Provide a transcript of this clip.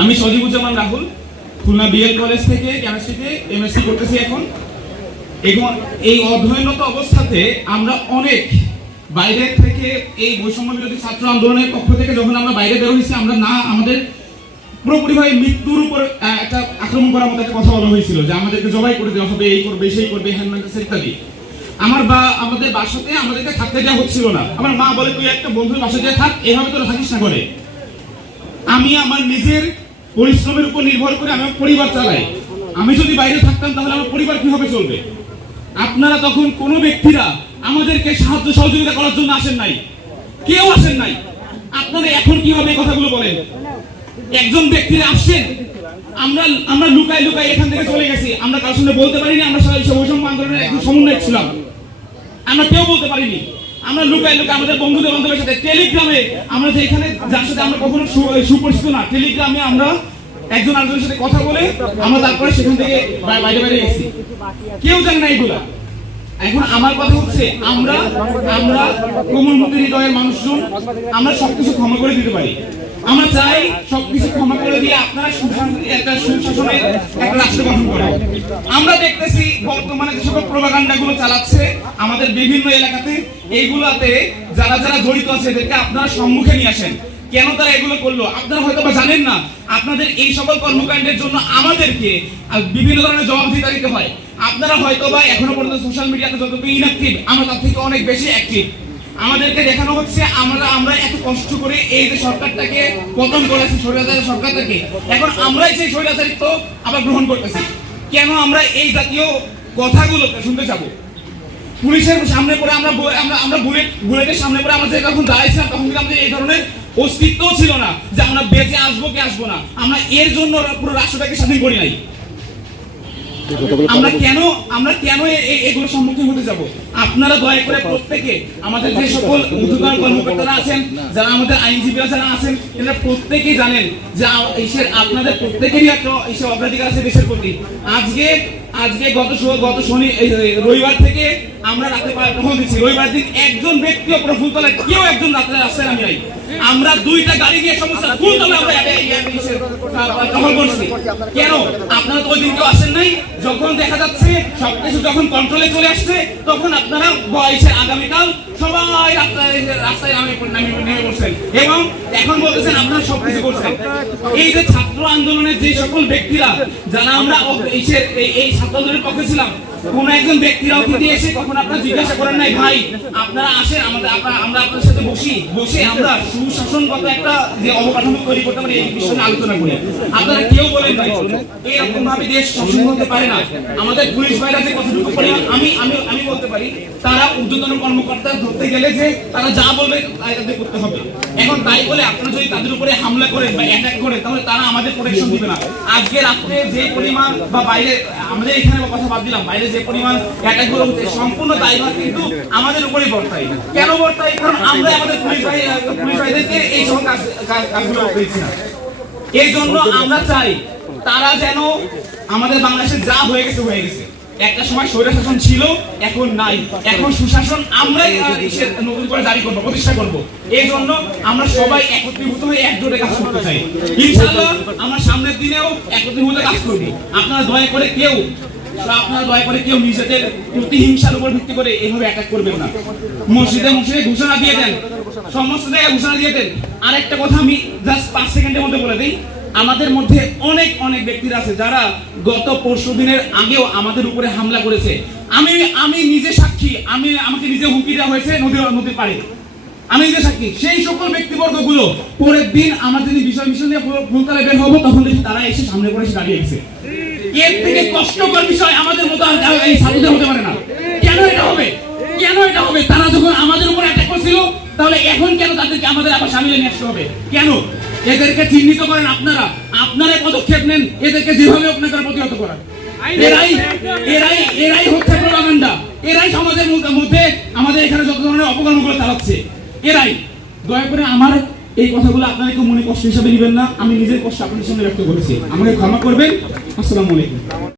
আমি Sajibuzzaman Rahul, Khulna BL college থেকে কেমিস্ট্রিতে এমএসসি করতেছি এখন। এখন এই অধ্যয়নরত অবস্থাতে আমরা অনেক বাইরের থেকে এই বৈষম্য বিরোধী ছাত্র আন্দোলনের পক্ষ থেকে যখন আমরা বাইরে বের হয়েছি, আমরা না, আমাদের পুরোপুরিভাবে মৃত্যুর উপর একটা আক্রমণ করার মতো একটা কথা বলা হয়েছিল যে আমাদেরকে জবাই করে দেওয়া হবে, এই করবে, সেই করবে হ্যান ম্যান ইত্যাদি। আমার বা, আমাদের বাসাতে আমাদেরকে থাকতে দেওয়া হচ্ছিল না। আমার মা বলে, তুই একটা বন্ধুর বাসাতে থাক, এভাবে তোরা থাকিস না করে আমি আমার নিজের পরিশ্রমের উপর নির্ভর করে আমার পরিবার চালাই। আমি যদি বাইরে থাকতাম তাহলে আমার পরিবার কীভাবে চলবে? আপনারা তখন কোনো ব্যক্তিরা আমাদেরকে সাহায্য সহযোগিতা করার জন্য আসেন নাই। কেউ আসেন নাই। আপনারা এখন কীভাবে কথাগুলো বলেন? একজন ব্যক্তিরা আসছেন, আমরা আমরা লুকাই লুকাই এখান থেকে চলে গেছি। আমরা কারোর সঙ্গে বলতে পারিনি, আমরা সবাই বৈষম্য আন্দোলনের একজন সমন্বয় ছিলাম। আমরা কেউ বলতে পারিনি। আমরা লুকাই লুকাই আমাদের বন্ধুদের বান্ধবের সাথে টেলিগ্রামে আমরা যে এখানে যার সাথে আমরা কখনো সুপরিচিত না টেলিগ্রামে আমরা একজন আরেকজনের সাথে কথা বলে আমরা তারপরে সেখান থেকে বাইরে বাইরে গেছি কেউ জানে না এগুলা। এখন আমার কথা হচ্ছে, আমরা আমরা কোমলমতি হৃদয়ের মানুষজন, আমরা সবকিছু ক্ষমা করে দিতে পারি। আমরা চাই সবকিছু ক্ষমা করে দিয়ে আপনারা একটা সুশাসনের একটা রাষ্ট্র গঠন করেন। আমরা দেখতেছি বর্তমানে যে সকল প্রোপাগান্ডা গুলো চালাচ্ছে আমাদের বিভিন্ন এলাকাতে, এইগুলাতে যারা যারা জড়িত আছে এদেরকে আপনারা সম্মুখে নিয়ে আসেন। কেন তারা এগুলো করল? আপনারা হয়তো বা জানেন না, আপনাদের এই সকল কর্মকাণ্ডের জন্য আমাদেরকে বিভিন্ন ধরনের জবাবদিহিতা দিতে হয়। আপনারা হয়তো বা এখনও পর্যন্ত সোশ্যাল মিডিয়াতে যতটুকু ইনঅ্যাক্টিভ আমরা তার থেকে অনেক বেশি অ্যাক্টিভ আমাদেরকে দেখানো হচ্ছে, আমরা আমরা এত কষ্ট করে এই যে সরকারটাকে পতন করেছি, স্বৈরাচারী সরকারটাকে। এখন আমরাই সেই স্বৈরাচারিত্ব আবার গ্রহণ করতেছি। কেন আমরা এই জাতীয় কথাগুলোকে শুনতে যাব? পুলিশের সামনে পড়ে আমরা আমরা আমরা বুলেট, বুলেটের সামনে পড়ে আমরা যখন দাঁড়াইছিলাম, তখন কিন্তু আমাদের এই ধরনের অস্তিত্বও ছিল না যে আমরা বেঁচে আসব কি আসব না। আমরা এর জন্য পুরো রাষ্ট্রটাকে স্বাধীন করি নাই। আমরা কেন আমরা কেন এগুলোর সম্মুখীন হতে যাব? আপনারা দয়া করে প্রত্যেকে আমাদের যে সকল উদ্যোগান কর্মকর্তারা আছেন যারা আমাদের আইনজীবীরা যারা আছেন এরা প্রত্যেকেই জানেন যে আপনাদের প্রত্যেকেরই একটা অগ্রাধিকার আছে দেশের প্রতি। আজকে আজকে গত গত শনি রবিবার থেকে আমরা রাতে টহল দিচ্ছি। রবিবার দিন একজন ব্যক্তিও পুরো ফুলতলায় কেউ একজন রাত্রে রাস্তায় নামি নাই আমরা দুইটা গাড়ি নিয়ে এসে, আহ, টহল করছি। কেন? আপনারা তো ওই দিন কেউ আসেন নাই। যখন দেখা যাচ্ছে সবকিছু যখন কন্ট্রোলে চলে আসছে তখন আপনারা বয়সে আগামীকাল সবাই রাস্তায় রাস্তায় নামে- নেমে পড়ছেন এবং এখন বলতেছেন আপনারা সবকিছু করছেন এই যে ছাত্র আন্দোলনের যে সকল ব্যক্তিরা, যারা আমরা এই- ছাত্র আন্দোলনের পক্ষে ছিলাম, কোন একজন ব্যক্তিরাও কিন্তু এসে কখন আপনারা জিজ্ঞাসা করেন নাই, ভাই, আপনারা আসেন, আমাদের আমরা আপনার সাথে বসি। বসে আমরা সুশাসনগত একটা যে অবকাঠামো তৈরি করতে পারি, এই বিষয়ে আলোচনা করি। আপনারা কেউ বলেন নাই। এরকম ভাবে দেশ শাসন হতে পারে না। আমাদের পুলিশ ভাইরা যে কতটুকু পরিমাণ আমি আমি আমি বলতে পারি, তারা উর্ধ্বতন কর্মকর্তা ধরতে গেলে যে তারা যা বলবে, তাই করতে হবে। এখন তাই বলে আপনারা যদি তাদের উপরে হামলা করেন বা অ্যাটাক করেন তাহলে তারা আমাদের প্রোটেকশন দিবে না। আজকে রাত্রে যে পরিমাণ বা বাইরে, আমাদের এখানে কথা দিলাম, বাইরে যে পরিমাণ অ্যাটাকগুলো হচ্ছে, সম্পূর্ণ দায়ভার কিন্তু আমাদের উপরেই বর্তায়। কেন বর্তায়? কারণ আমরা আমাদের পুলিশ ভাই পুলিশ ভাইদেরকে এই সব কাজ, কাজ- কাজগুলো করতেছি না। এই জন্য আমরা চাই, তারা যেন আমাদের বাংলাদেশে যা হয়ে গেছে হয়ে গেছে। একটা সময় ছিল, এখন নাই। এখন সুশাসন আমরাই নতুন করে করব, প্রতিষ্ঠা করব। এই জন্য আমরা সবাই একত্রীভূত হয়ে একজোটে কাজ করতে চাই। ইনশাআল্লাহ আমরা সামনের দিনেও একত্রীভূত কাজ করব। আপনারা দয়া করে কেউ, আপনারা দয়া করে কেউ নিজেদের প্রতিহিংসার উপর ভিত্তি করে এভাবে অ্যাটাক করবেন না। মসজিদে মসজিদে ঘোষণা দিয়ে দেন। সমস্ত জায়গায় ঘোষণা দিয়ে দেন। আরেকটা কথা আমি জাস্ট পাঁচ সেকেন্ডের মধ্যে বলে দিই। আমাদের মধ্যে অনেক অনেক ব্যক্তিরা আছে যারা গত পরশু দিনের আগেও আমাদের উপরে হামলা করেছে। আমি আমি নিজে সাক্ষী, আমি আমাকে নিজে হুমকি দেওয়া হয়েছে নদীর নদীর পাড়ে। আমি নিজে সাক্ষী। সেই সকল ব্যক্তিবর্গগুলো পরের দিন আমাদের এই বিষয় মিশন নিয়ে ভুলতারে বের হব, তখন দেখি তারা এসে সামনে করে এসে দাঁড়িয়ে গেছে। এর থেকে কষ্টকর বিষয় আমাদের মতো আর এই ছাত্রদের হতে পারে না। কেন এটা হবে? কেন এটা হবে? তারা যখন আমাদের উপর অ্যাটাক করছিল, তাহলে এখন কেন তাদেরকে আমাদের আবার সামিলে নিয়ে আসতে হবে? কেন? এদেরকে চিহ্নিত করেন আপনারা। আপনারা পদক্ষেপ নেন, এদেরকে যেভাবে আপনাদের প্রতিহত করেন এরাই এরাই এরাই হচ্ছে প্রোপাগান্ডা এরাই সমাজের মধ্যে- আমাদের এখানে যত ধরনের অপকর্মগুলো চালাচ্ছে। এরাই। দয়া করে আমার এই কথাগুলো আপনারা কেউ মনে কষ্ট হিসাবে নেবেন না। আমি নিজের কষ্ট আপনাদের সামনে ব্যক্ত করেছি। আমাকে ক্ষমা করবেন। আসসালামু আলাইকুম।